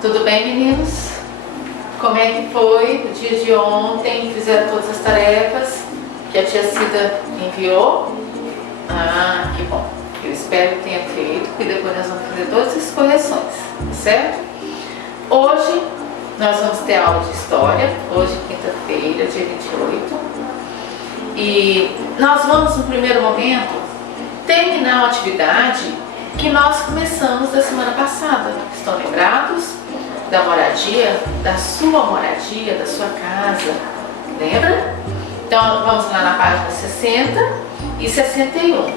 Tudo bem, meninos? Como é que foi o dia de ontem? Fizeram todas as tarefas que a tia Cida enviou? Ah, que bom. Eu espero que tenha feito, porque depois nós vamos fazer todas as correções, certo? Hoje nós vamos ter aula de história, hoje quinta-feira, dia 28. E nós vamos, no primeiro momento, terminar a atividade que nós começamos da semana passada. Estão lembrados? Da moradia, da sua casa. Lembra? Então vamos lá na página 60 e 61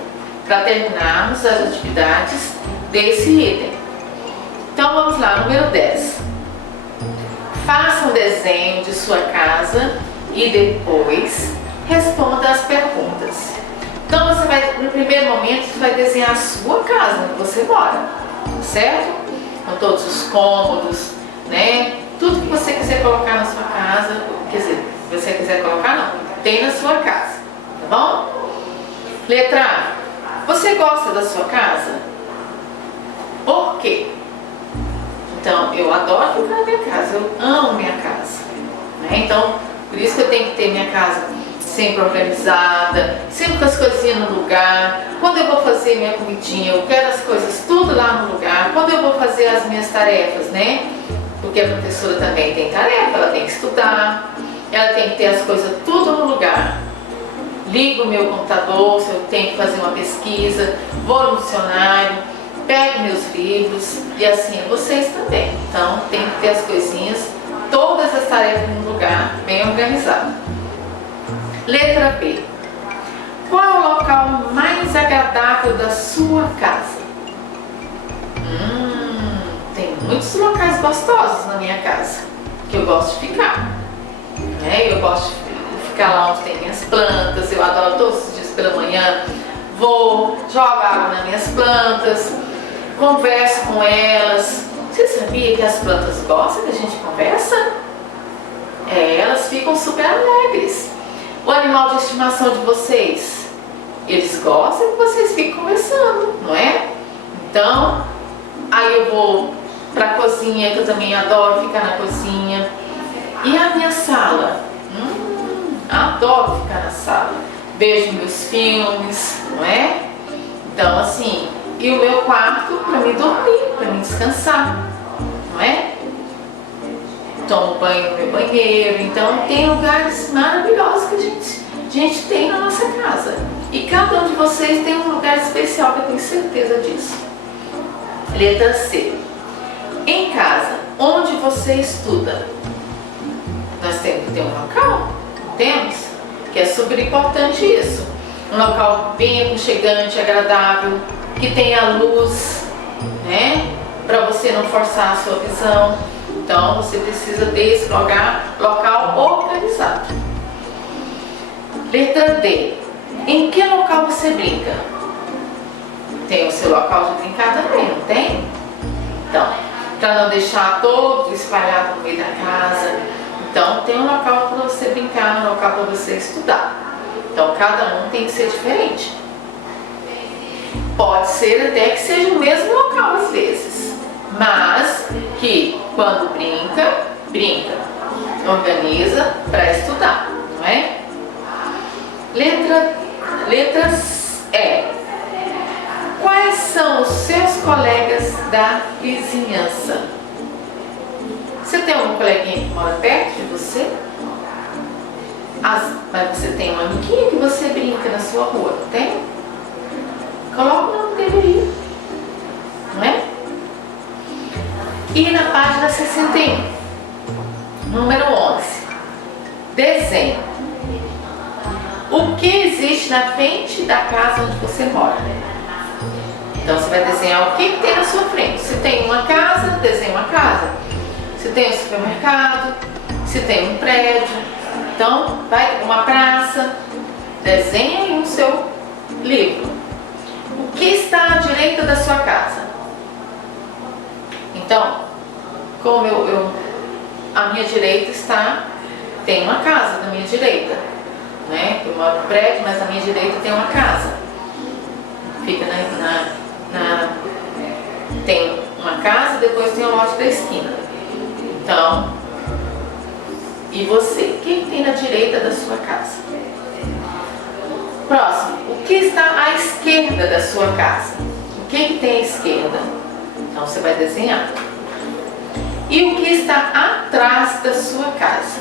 para terminarmos as atividades desse item. Então vamos lá, número 10. Faça um desenho de sua casa e depois responda as perguntas. Então você vai, no primeiro momento, você vai desenhar a sua casa onde você mora, certo? Com todos os cômodos, né? Tudo que você quiser colocar na sua casa, quer dizer, se você quiser colocar não, tem na sua casa, tá bom? Letra A. Você gosta da sua casa? Por quê? Então, eu adoro ficar na minha casa, eu amo minha casa, né? Então, por isso que eu tenho que ter minha casa sempre organizada, sempre com as coisinhas no lugar. Quando eu vou fazer minha comidinha, eu quero as coisas tudo lá no lugar. Quando eu vou fazer as minhas tarefas, né? Porque a professora também tem tarefa, ela tem que estudar, ela tem que ter as coisas tudo no lugar. Ligo o meu computador, se eu tenho que fazer uma pesquisa, vou no dicionário, pego meus livros e assim é vocês também. Então tem que ter as coisinhas, todas as tarefas no lugar, bem organizado. Letra B. Qual é o local mais agradável da sua casa? Tem muitos locais gostosos na minha casa que eu gosto de ficar, né? Eu gosto de ficar lá onde tem minhas plantas. Eu adoro todos os dias pela manhã, vou, jogo água nas minhas plantas, converso com elas. Você sabia que as plantas gostam que a gente conversa? Elas ficam super alegres. O animal de estimação de vocês, eles gostam que vocês fiquem conversando, não é? Então, aí eu vou para a cozinha, que eu também adoro ficar na cozinha. E a minha sala? Adoro ficar na sala. Vejo meus filmes, não é? Então, assim, e o meu quarto para me dormir, para me descansar, não é? Tomo banho no meu banheiro. Então tem lugares maravilhosos que a gente tem na nossa casa. E cada um de vocês tem um lugar especial, que eu tenho certeza disso. Letra C. Em casa, onde você estuda? Nós temos que ter um local, temos, que é super importante isso. Um local bem aconchegante, agradável, que tenha luz, né? Para você não forçar a sua visão. Então você precisa desse local organizado. Letra D. Em que local você brinca? Tem o seu local de brincar também, não tem? Então, para não deixar todo espalhado no meio da casa, então tem um local para você brincar, um local para você estudar. Então cada um tem que ser diferente. Pode ser até que seja o mesmo local às vezes, mas que quando brinca, organiza para estudar, não é? Letra E. Quais são os seus colegas da vizinhança? Você tem algum coleguinha que mora perto de você? Mas você tem uma amiguinha que você brinca na sua rua, não tem? Coloca o nome dele aí, não é? E na página 61, número 11, desenho. O que existe na frente da casa onde você mora? Então você vai desenhar o que tem na sua frente. Se tem uma casa, desenha uma casa. Se tem um supermercado, se tem um prédio, então vai uma praça, desenha aí no seu livro. O que está à direita da sua casa? Então, como a minha direita tem uma casa na minha direita, né? Eu moro no prédio, mas à minha direita tem uma casa. Fica tem uma casa, depois tem a loja da esquina. Então, e você? Quem tem na direita da sua casa? Próximo, o que está à esquerda da sua casa? O que tem à esquerda? Então você vai desenhar. E o que está atrás da sua casa?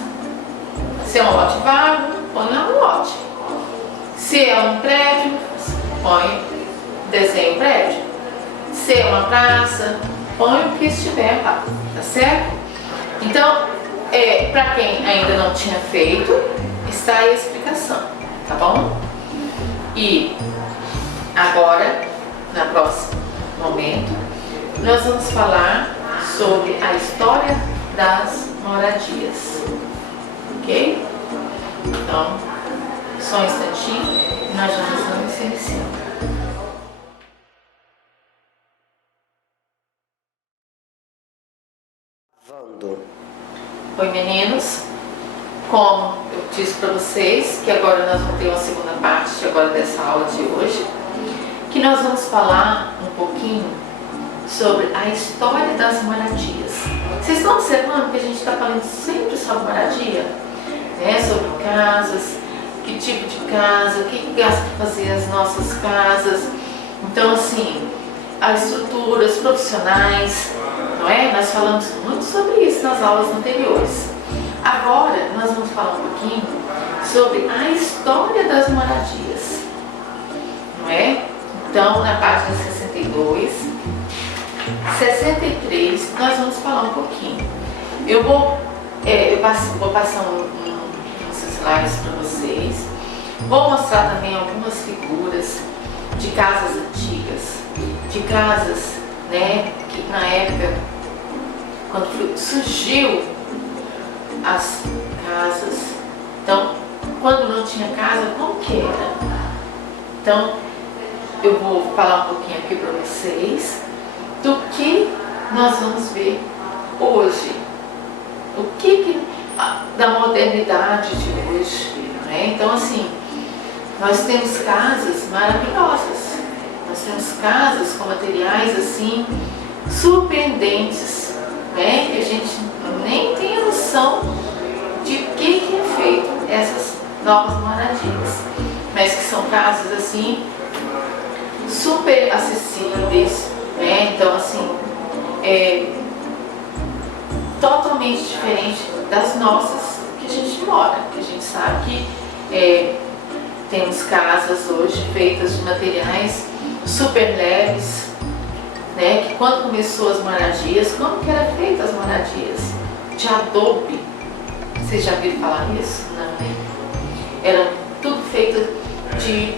Se é um lote vago, põe lá um lote. Se é um prédio, põe, desenha o prédio. Se é uma praça, põe o que estiver lá, tá certo? Então, para quem ainda não tinha feito, está aí a explicação, tá bom? E agora, no próximo momento, nós vamos falar sobre a história das moradias, ok? Então, só um instantinho e nós já estamos iniciando. Oi meninos, como eu disse para vocês que agora nós vamos ter uma segunda parte agora dessa aula de hoje, que nós vamos falar um pouquinho sobre a história das moradias. Vocês estão observando que a gente está falando sempre sobre moradia, né? Sobre casas, que tipo de casa, o que gasta para fazer as nossas casas. Então assim, as estruturas profissionais, não é? Nós falamos muito sobre isso nas aulas anteriores. Agora nós vamos falar um pouquinho sobre a história das moradias, não é? Então na página 62, 63 nós vamos falar um pouquinho. Eu vou passar uns slides para vocês. Vou mostrar também algumas figuras de casas antigas, de casas, né, que na época, quando surgiu as casas, então, quando não tinha casa, como que era? Então, eu vou falar um pouquinho aqui para vocês do que nós vamos ver hoje, o que da modernidade de hoje, né? Então, assim, nós temos casas maravilhosas. Nós temos casas com materiais assim surpreendentes, né? Que a gente nem tem a noção de que é feito essas novas moradias, mas que são casas assim super acessíveis, né? Então assim, totalmente diferente das nossas que a gente mora, que a gente sabe que temos casas hoje feitas de materiais super leves, né? Que quando começou as moradias, como que era feita as moradias? De adobe. Vocês já viram falar nisso? Não, né? Era tudo feito de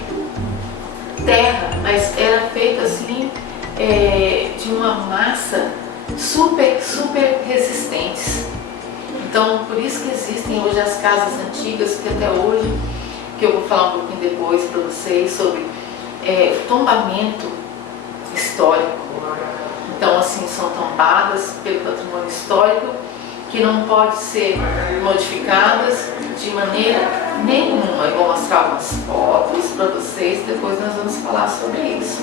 terra, mas era feito assim de uma massa super resistentes. Então por isso que existem hoje as casas antigas, que até hoje, que eu vou falar um pouquinho depois para vocês sobre tombamento histórico. Então assim, são tombadas pelo patrimônio histórico que não pode ser modificadas de maneira nenhuma. Eu vou mostrar algumas fotos para vocês, depois nós vamos falar sobre isso.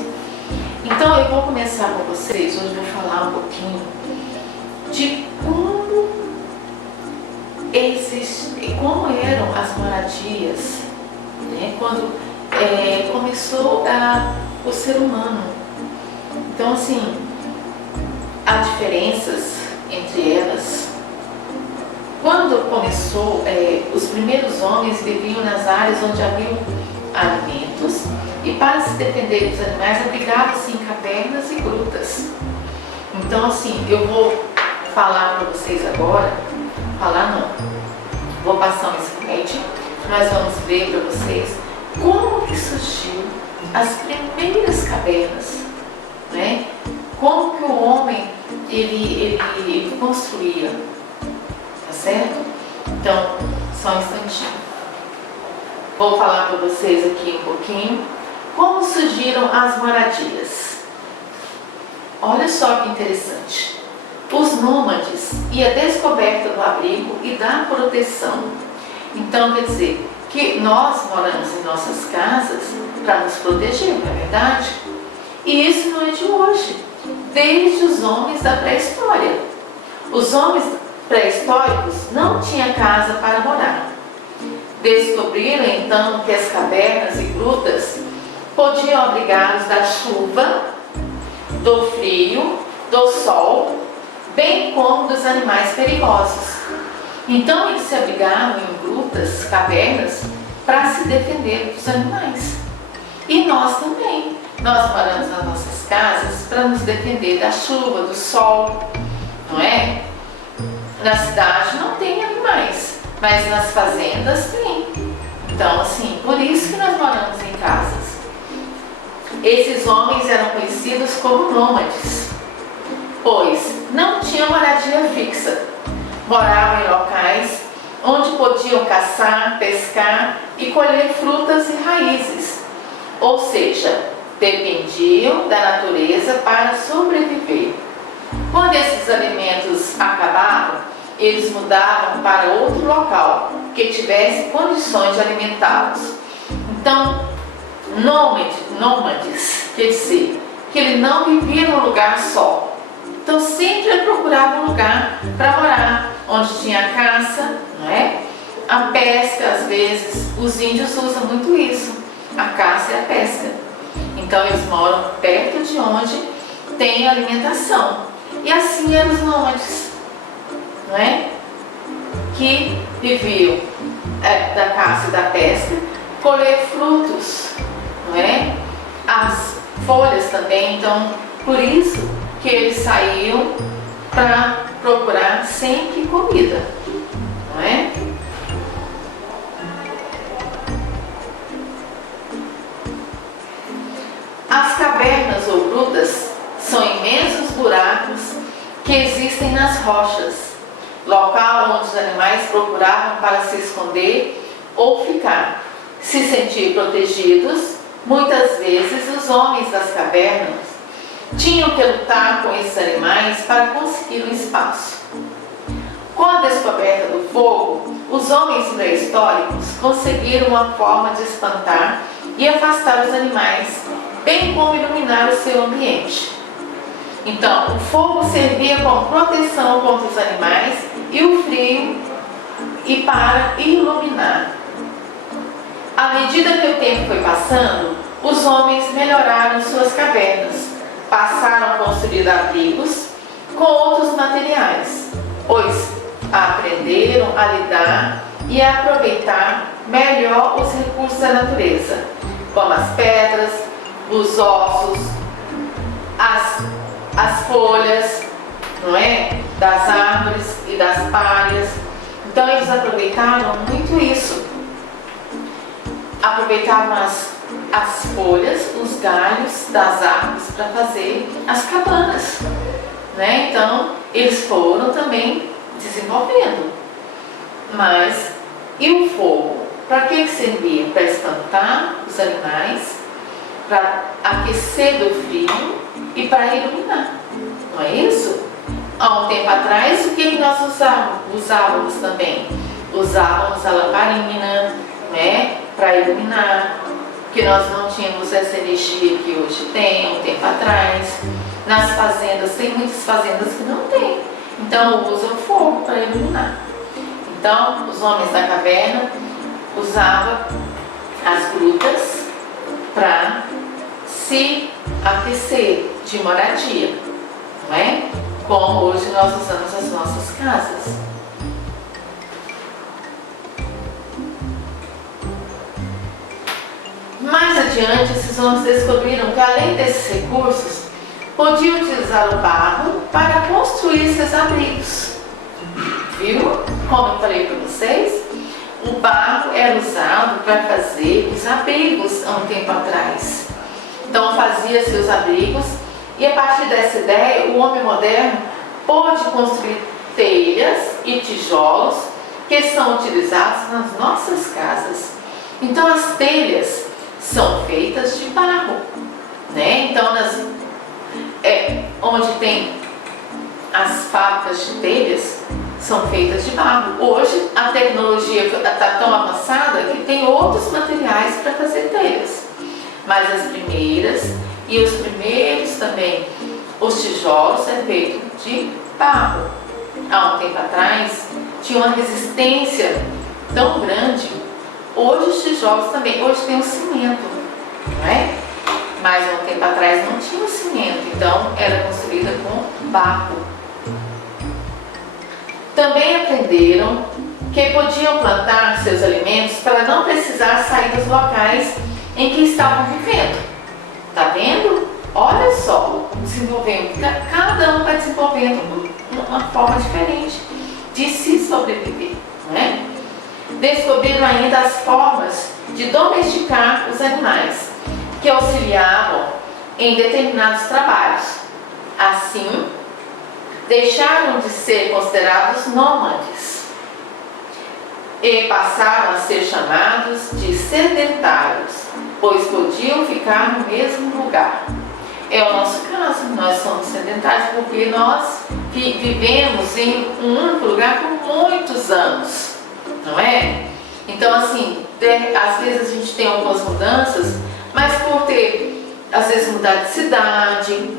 Então eu vou começar com vocês, hoje eu vou falar um pouquinho de como eram as moradias, né, quando começou o ser humano. Então assim, há diferenças entre elas. Quando começou, os primeiros homens viviam nas áreas onde haviam alimentos e para se defender dos animais abrigavam-se em cavernas e grutas. Então assim, eu vou falar para vocês agora, vou passar um slide, nós vamos ver para vocês como que surgiu as primeiras cavernas, né? Como que o homem ele construía, tá certo? Então, só um instantinho. Vou falar para vocês aqui um pouquinho como surgiram as moradias. Olha só que interessante. Os nômades e a descoberta do abrigo e da proteção. Então, quer dizer, que nós moramos em nossas casas para nos proteger, não é verdade? E isso não é de hoje, desde os homens da pré-história. Os homens pré-históricos não tinha casa para morar. Descobriram então que as cavernas e grutas podiam abrigá-los da chuva, do frio, do sol, bem como dos animais perigosos. Então eles se abrigavam em grutas, cavernas, para se defender dos animais. E nós também. Nós moramos nas nossas casas para nos defender da chuva, do sol, não é? Na cidade não tem animais, mas nas fazendas tem. Então, assim, por isso que nós moramos em casas. Esses homens eram conhecidos como nômades, pois não tinham moradia fixa. Moravam em locais onde podiam caçar, pescar e colher frutas e raízes. Ou seja, dependiam da natureza para sobreviver. Quando esses alimentos acabavam, eles mudavam para outro local que tivesse condições de alimentá-los. Então, nômades, quer dizer, que ele não vivia num lugar só. Então sempre ele procurava um lugar para morar, onde tinha caça, não é? A pesca, às vezes, os índios usam muito isso, a caça e a pesca. Então eles moram perto de onde tem alimentação. E assim eram os nômades, não é? Que viviam da caça e da pesca, colher frutos, não é? As folhas também. Então, por isso que eles saíam para procurar sempre comida, não é? As cavernas ou grutas são imensos buracos que existem nas rochas, local onde os animais procuravam para se esconder ou ficar. Se sentir protegidos, muitas vezes os homens das cavernas tinham que lutar com esses animais para conseguir um espaço. Com a descoberta do fogo, os homens pré-históricos conseguiram uma forma de espantar e afastar os animais, bem como iluminar o seu ambiente. Então, o fogo servia como proteção contra os animais e o frio e para iluminar. À medida que o tempo foi passando, os homens melhoraram suas cavernas, passaram a construir abrigos com outros materiais, pois aprenderam a lidar e a aproveitar melhor os recursos da natureza, como as pedras, os ossos, as folhas, não é? Das árvores e das palhas. Então eles aproveitaram muito isso. Aproveitavam as folhas, os galhos das árvores para fazer as cabanas, né? Então eles foram também desenvolvendo. Mas e o fogo? Para que servia? Para espantar os animais, para aquecer do frio e para iluminar, não é isso? Há um tempo atrás, o que nós usávamos também? Usávamos a lamparina, né, para iluminar, porque nós não tínhamos essa energia que hoje tem, há um tempo atrás. Nas fazendas, tem muitas fazendas que não tem, então usam fogo para iluminar. Então, os homens da caverna usavam as grutas para se aquecer de moradia, não é? Como hoje nós usamos as nossas casas. Mais adiante, esses homens descobriram que além desses recursos, podiam utilizar o barro para construir seus abrigos. Viu? Como eu falei para vocês, o barro era usado para fazer os abrigos há um tempo atrás. Então fazia seus abrigos e a partir dessa ideia o homem moderno pôde construir telhas e tijolos que são utilizados nas nossas casas. Então as telhas são feitas de barro, né? Então onde tem as fábricas de telhas são feitas de barro. Hoje a tecnologia está tão avançada que tem outros materiais para fazer telhas. Mas as primeiras e os primeiros também, os tijolos é feito de barro. há um tempo atrás, tinha uma resistência tão grande. Hoje os tijolos também, hoje tem o cimento, não é? Mas há um tempo atrás não tinha o cimento, então era construída com barro. Também aprenderam que podiam plantar seus alimentos para não precisar sair dos locais em que estavam vivendo. Tá vendo? Olha só, desenvolvendo, cada um vai desenvolvendo uma forma diferente de se sobreviver, né? Descobriram ainda as formas de domesticar os animais, que auxiliavam em determinados trabalhos. Assim, deixaram de ser considerados nômades e passaram a ser chamados de sedentários, pois podiam ficar no mesmo lugar. É o nosso caso, nós somos sedentários porque nós vivemos em um único lugar por muitos anos, não é? Então, assim, às vezes a gente tem algumas mudanças, mas por ter, às vezes, mudar de cidade,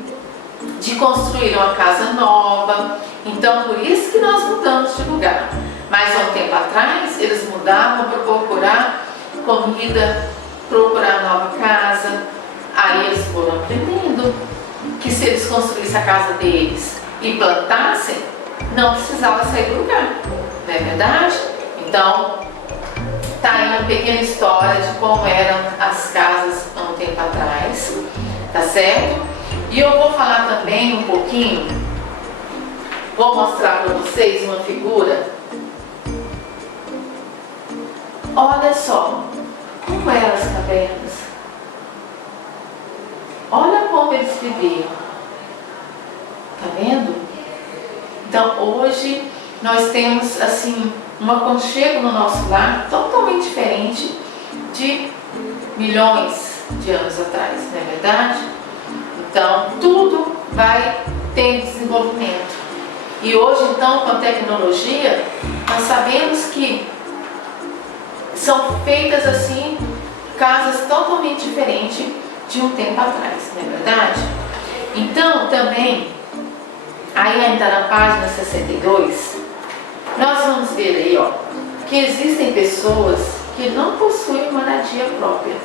de construir uma casa nova, então por isso que nós mudamos de lugar. Mas há um tempo atrás, eles mudavam para procurar comida, procurar nova casa. Aí eles foram aprendendo que se eles construíssem a casa deles e plantassem, não precisava sair do lugar, não é verdade? Então, tá aí uma pequena história de como eram as casas há um tempo atrás, tá certo? E eu vou falar também um pouquinho, vou mostrar para vocês uma figura. Olha só, como eram as cavernas. Olha como eles viviam. Tá vendo? Então hoje nós temos assim um aconchego no nosso lar totalmente diferente de milhões de anos atrás, não é verdade? Então tudo vai ter desenvolvimento. E hoje então com a tecnologia nós sabemos que são feitas assim casas totalmente diferentes de um tempo atrás, não é verdade? Então também, aí ainda na página 62, nós vamos ver aí, ó, que existem pessoas que não possuem moradia própria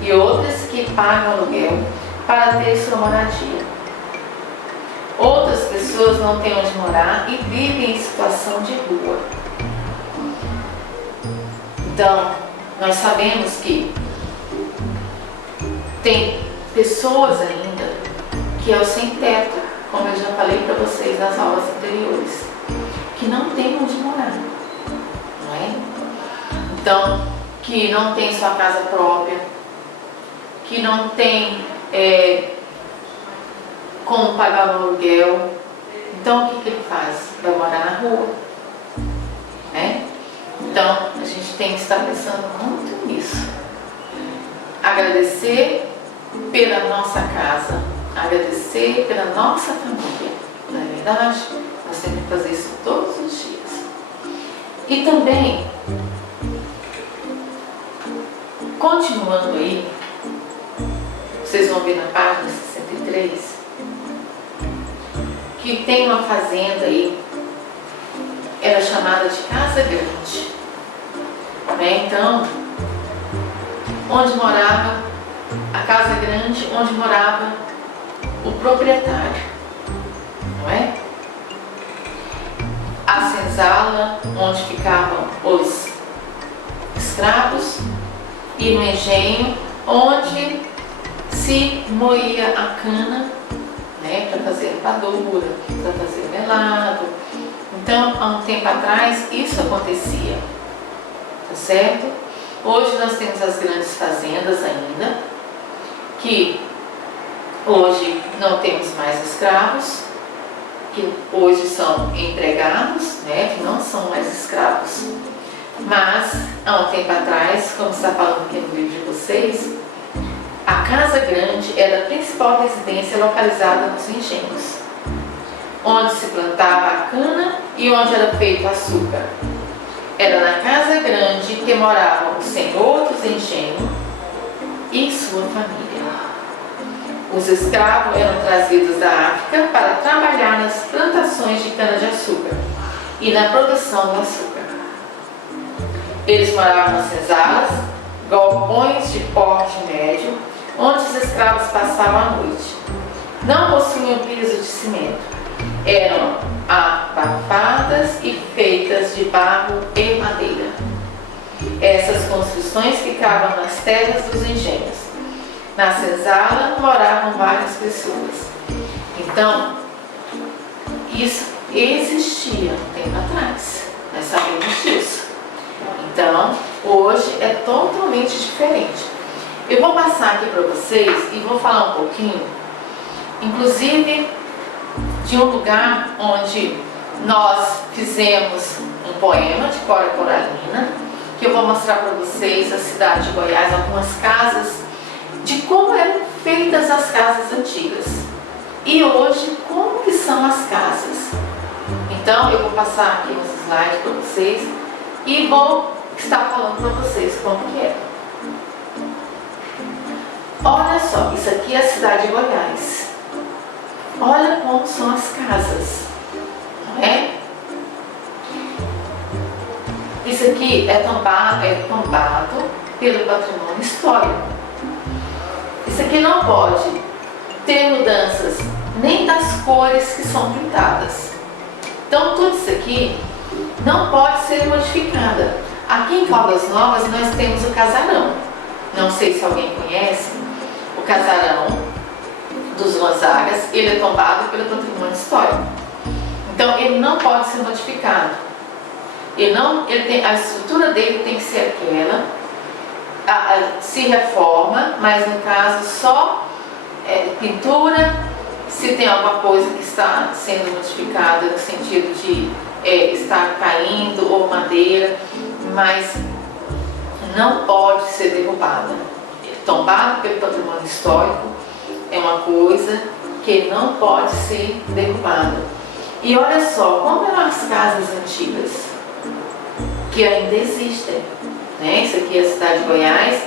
e outras que pagam aluguel para ter sua moradia. Outras pessoas não têm onde morar e vivem em situação de rua. Então, nós sabemos que tem pessoas ainda que é o sem teto, como eu já falei para vocês nas aulas anteriores, que não tem onde morar, não é? Então, que não tem sua casa própria, que não tem como pagar o aluguel. Então, o que ele faz? Vai morar na rua, né? Então, a gente tem que estar pensando muito nisso. Agradecer pela nossa casa, agradecer pela nossa família, não é verdade? Nós temos que fazer isso todos os dias. E também, continuando aí, vocês vão ver na página 63, que tem uma fazenda aí, era chamada de Casa Grande, né? Então, onde morava a Casa Grande, onde morava o proprietário, não é? A senzala, onde ficavam os escravos, e no engenho, onde se moía a cana, né, para fazer rapadura, para fazer melado. Então, há um tempo atrás, isso acontecia, tá certo? Hoje nós temos as grandes fazendas ainda, que hoje não temos mais escravos, que hoje são empregados, né, que não são mais escravos. Mas, há um tempo atrás, como está falando aqui no vídeo de vocês, a Casa Grande era a principal residência localizada nos engenhos, onde se plantava a cana e onde era feito açúcar. Era na Casa Grande que moravam os senhores do engenho e sua família. Os escravos eram trazidos da África para trabalhar nas plantações de cana-de-açúcar. e na produção do açúcar. Eles moravam nas senzalas, galpões de porte médio, onde os escravos passavam a noite. Não possuíam piso de cimento. Eram abafadas e feitas de barro e madeira. Essas construções ficavam nas terras dos engenhos. Na senzala moravam várias pessoas. Então, isso existia um tempo atrás. Nós sabemos disso. Então, hoje é totalmente diferente. Eu vou passar aqui para vocês e vou falar um pouquinho, inclusive, de um lugar onde nós fizemos um poema de Cora Coralina, que eu vou mostrar para vocês a cidade de Goiás, algumas casas, de como eram feitas as casas antigas. E hoje, como que são as casas? Então, eu vou passar aqui uns slides para vocês e vou estar falando para vocês como que é. Olha só, isso aqui é a cidade de Goiás. Olha como são as casas, não é? Isso aqui é tombado pelo patrimônio histórico. Isso aqui não pode ter mudanças nem das cores que são pintadas. Então tudo isso aqui não pode ser modificado. Aqui em Caldas Novas nós temos o casarão. Não sei se alguém conhece o casarão dos Gonzagas. Ele é tombado pelo patrimônio histórico. Então ele não pode ser modificado. A estrutura dele tem que ser aquela. Se reforma, mas no caso só pintura, se tem alguma coisa que está sendo modificada no sentido de estar caindo ou madeira, mas não pode ser derrubada. Tombado pelo patrimônio histórico é uma coisa que não pode ser derrubada. E olha só, como eram as casas antigas, que ainda existem. Né? Isso aqui é a cidade de Goiás,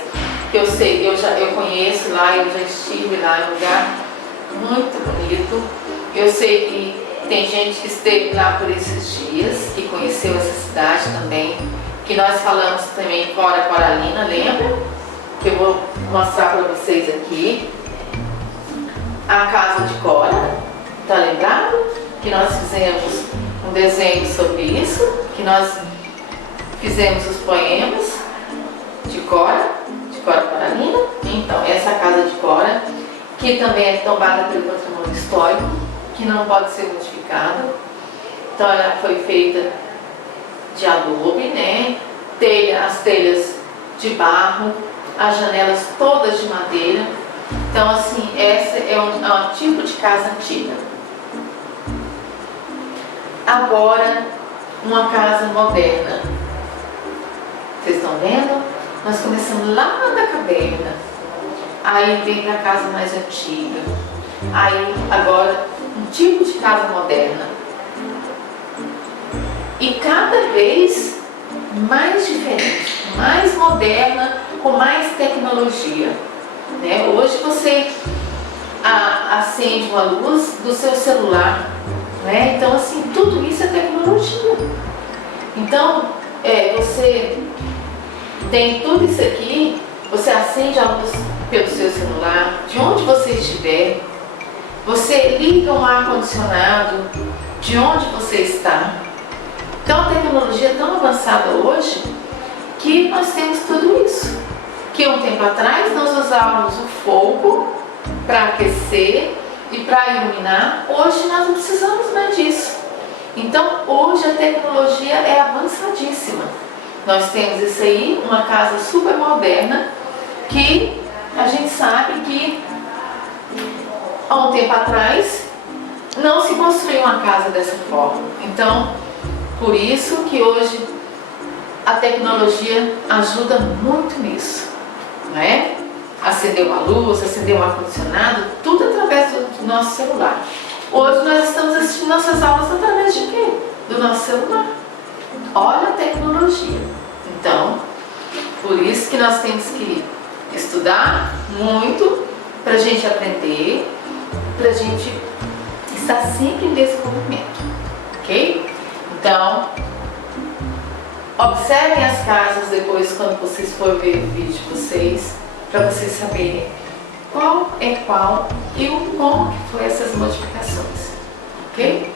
que eu conheço lá, eu já estive lá, é um lugar muito bonito. Eu sei que tem gente que esteve lá por esses dias, que conheceu essa cidade também, que nós falamos também em Cora Coralina, lembra? Que eu vou mostrar para vocês aqui. A casa de Cora, tá lembrado? Que nós fizemos um desenho sobre isso, que nós fizemos os poemas de Cora Coralina. Então, essa casa de Cora, que também é tombada pelo patrimônio histórico, que não pode ser modificada. Então, ela foi feita de adobe, né? As telhas de barro, as janelas todas de madeira. Então, assim, essa é um tipo de casa antiga. Agora, uma casa moderna. Vocês estão vendo? Nós começamos lá da caverna, aí vem para a casa mais antiga, aí agora um tipo de casa moderna. E cada vez mais diferente, mais moderna, com mais tecnologia. Né? Hoje você acende uma luz do seu celular, né? Então assim, tudo isso é tecnologia. Então, você tem tudo isso aqui, você acende a luz pelo seu celular, de onde você estiver, você liga um ar-condicionado de onde você está. Então a tecnologia é tão avançada hoje que nós temos tudo isso. Que um tempo atrás nós usávamos o fogo para aquecer e para iluminar, hoje nós não precisamos mais disso. Então hoje a tecnologia é avançadíssima. Nós temos isso aí, uma casa super moderna, que a gente sabe que há um tempo atrás não se construiu uma casa dessa forma. Então, por isso que hoje a tecnologia ajuda muito nisso, né? Acender uma luz, acender um ar-condicionado, tudo através do nosso celular. Hoje nós estamos assistindo nossas aulas através de quê? Do nosso celular. Olha a tecnologia. Então, por isso que nós temos que estudar muito para a gente aprender, para a gente estar sempre em desenvolvimento, ok? Então, observem as casas depois quando vocês forem ver o vídeo de vocês, para vocês saberem qual é qual e como que foi essas modificações, ok?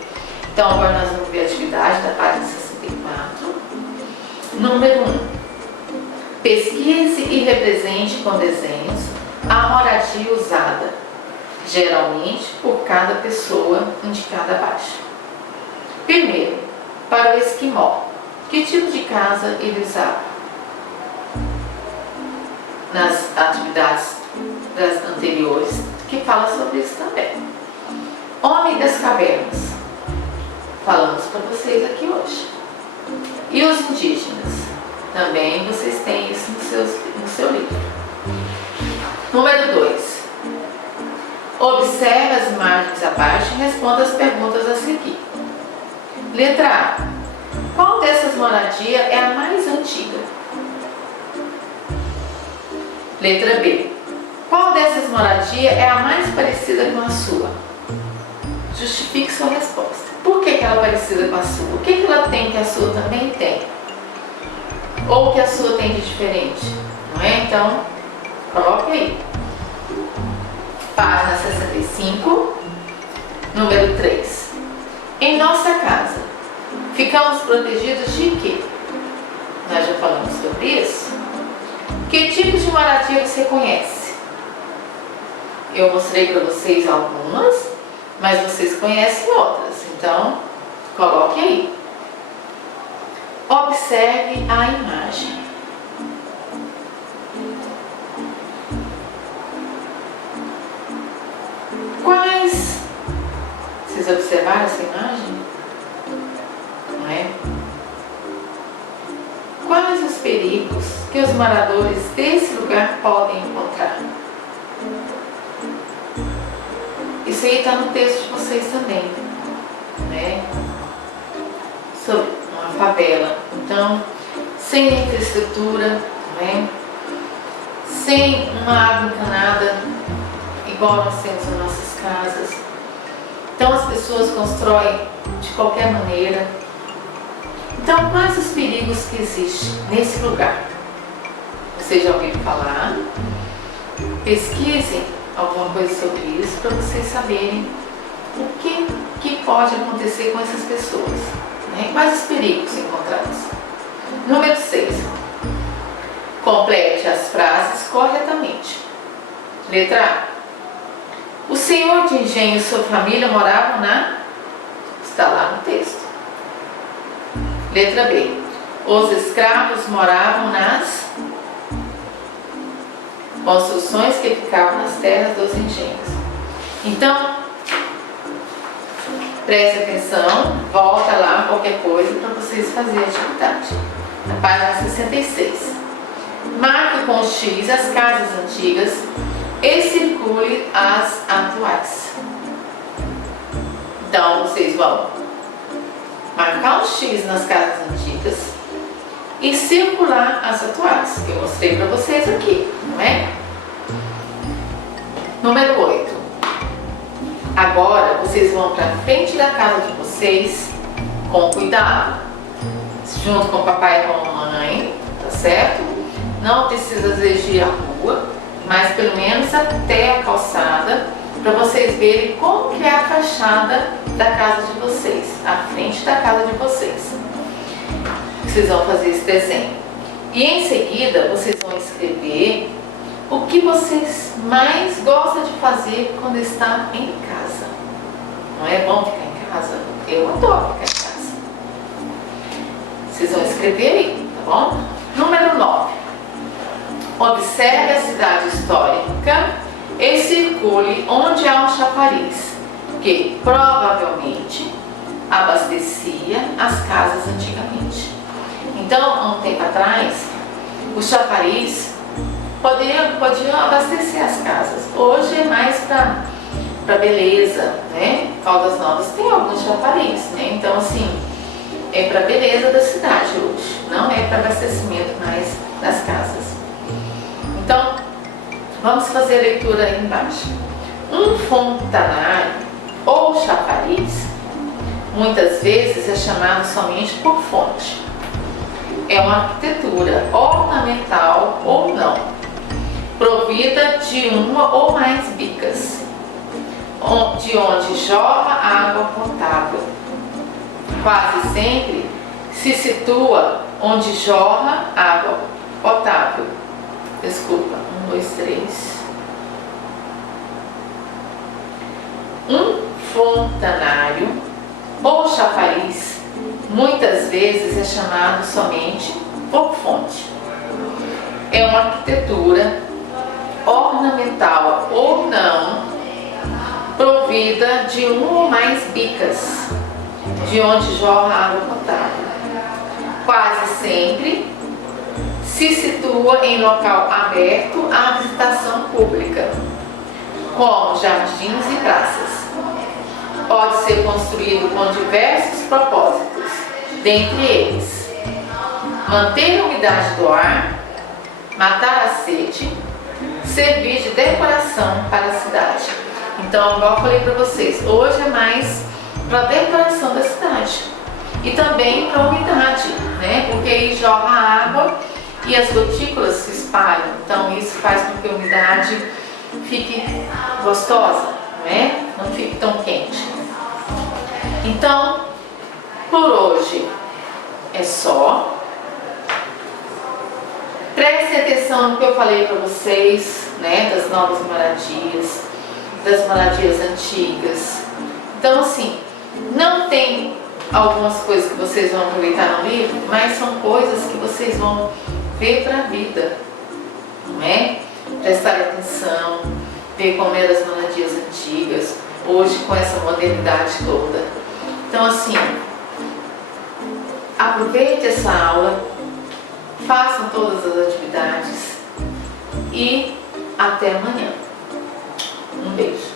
Então agora nós vamos ver a atividade da página 64. Número 1. Pesquise e represente com desenhos a moradia usada, geralmente por cada pessoa indicada abaixo. Primeiro, para o esquimó, que tipo de casa ele usava? Nas atividades das anteriores, que fala sobre isso também. Homem das cavernas, falamos para vocês aqui hoje. E os indígenas, também vocês têm isso no seu livro. Número 2. Observe as imagens abaixo e responda as perguntas a seguir. Letra A. Qual dessas moradias é a mais antiga? Letra B. Qual dessas moradias é a mais parecida com a sua? Justifique sua resposta. Por que ela é parecida com a sua? O que ela tem que a sua também tem? Ou que a sua tem de diferente? Não é? Então, coloque aí. Página 65, número 3. Em nossa casa, ficamos protegidos de quê? Nós já falamos sobre isso. Que tipo de moradia você conhece? Eu mostrei para vocês algumas, mas vocês conhecem outras. Então, coloque aí. Observe a imagem. Quais? Vocês observaram essa imagem? Não é? Quais os perigos que os moradores desse lugar podem encontrar? Isso aí está no texto de vocês também, né? Sobre uma favela. Então, sem infraestrutura, né? Sem uma água encanada, igual nós temos nas nossas casas. Então, as pessoas constroem de qualquer maneira. Então, quais os perigos que existem nesse lugar? Vocês já ouviram falar? Pesquisem alguma coisa sobre isso para vocês saberem o que pode acontecer com essas pessoas, né? Quais os perigos encontrados. Número 6. Complete as frases corretamente. Letra A. O senhor de engenho e sua família moravam na... Está lá no texto. Letra B. Os escravos moravam nas construções que ficavam nas terras dos engenhos. Então, preste atenção, volta lá qualquer coisa para vocês fazerem a atividade. Na página 66. Marque com X as casas antigas e circule as atuais. Então, vocês vão marcar um X nas casas antigas e circular as atuais, que eu mostrei para vocês aqui, não é? Número 8. Agora, vocês vão para frente da casa de vocês com cuidado, junto com o papai e com a mamãe, tá certo? Não precisa exigir a rua, mas pelo menos até a calçada, para vocês verem como que é a fachada da casa de vocês, a frente da casa de vocês. Vocês vão fazer esse desenho. E em seguida, vocês vão escrever o que vocês mais gostam de fazer quando está em casa. Não é bom ficar em casa? Eu adoro ficar em casa. Vocês vão escrever aí, tá bom? Número 9. Observe a cidade histórica e circule onde há um chafariz, que provavelmente abastecia as casas antigamente. Então, há um tempo atrás, os chafariz podiam abastecer as casas. Hoje é mais para beleza, né? Caldas Novas tem alguns chafariz, né? Então, assim, é para beleza da cidade hoje, não é para abastecimento mais das casas. Então, vamos fazer a leitura aí embaixo. Um fontanário ou chafariz muitas vezes é chamado somente por fonte. É uma arquitetura ornamental ou não, provida de uma ou mais bicas, de onde jorra água potável. Quase sempre se situa onde jorra água potável. Desculpa, 1, 2, 3. Um fontanário ou chafariz muitas vezes é chamado somente por fonte. É uma arquitetura ornamental ou não, provida de uma ou mais bicas, de onde jorra água potável. Quase sempre se situa em local aberto à visitação pública, como jardins e praças. Pode ser construído com diversos propósitos, dentre eles: manter a umidade do ar, matar a sede, servir de decoração para a cidade. Então, igual eu falei para vocês, hoje é mais para a decoração da cidade e também para a umidade, né? Porque aí jorra água e as gotículas se espalham, então isso faz com que a umidade fique gostosa, né? Não fique tão quente. Então, por hoje é só. Preste atenção no que eu falei para vocês, né? Das novas moradias, das moradias antigas. Então, assim, não tem algumas coisas que vocês vão aproveitar no livro, mas são coisas que vocês vão ver para a vida, não é? Prestar atenção, ver como eram as moradias antigas, hoje com essa modernidade toda. Então, assim, aproveite essa aula, façam todas as atividades e até amanhã. Um beijo.